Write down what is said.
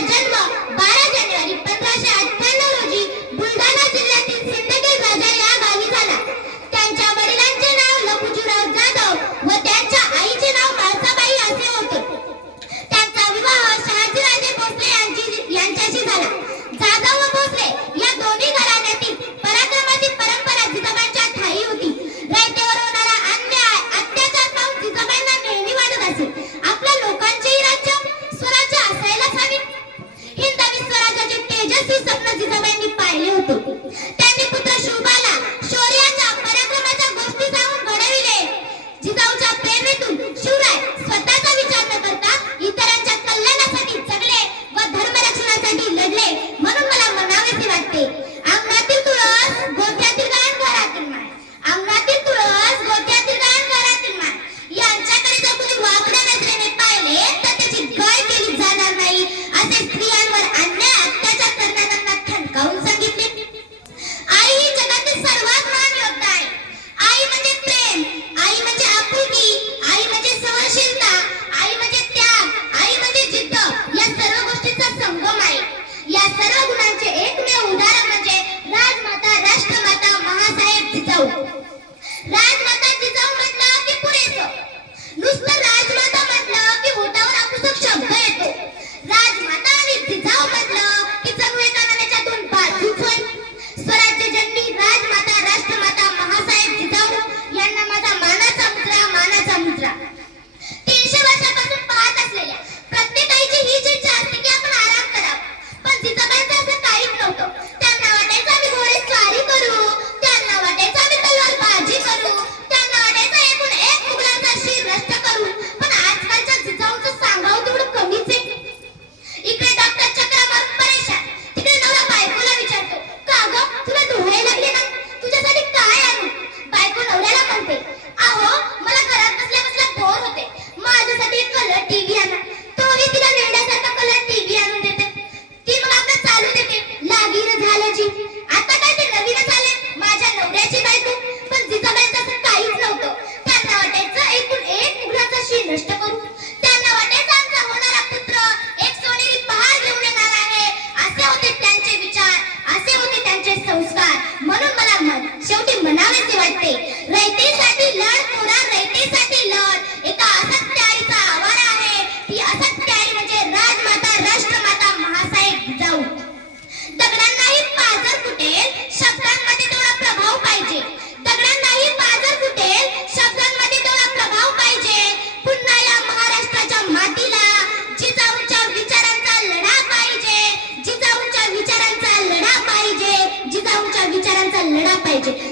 neden जाऊ. राजमाताची जाऊ म्हटलं राजमाता आणि जिजाऊ magic.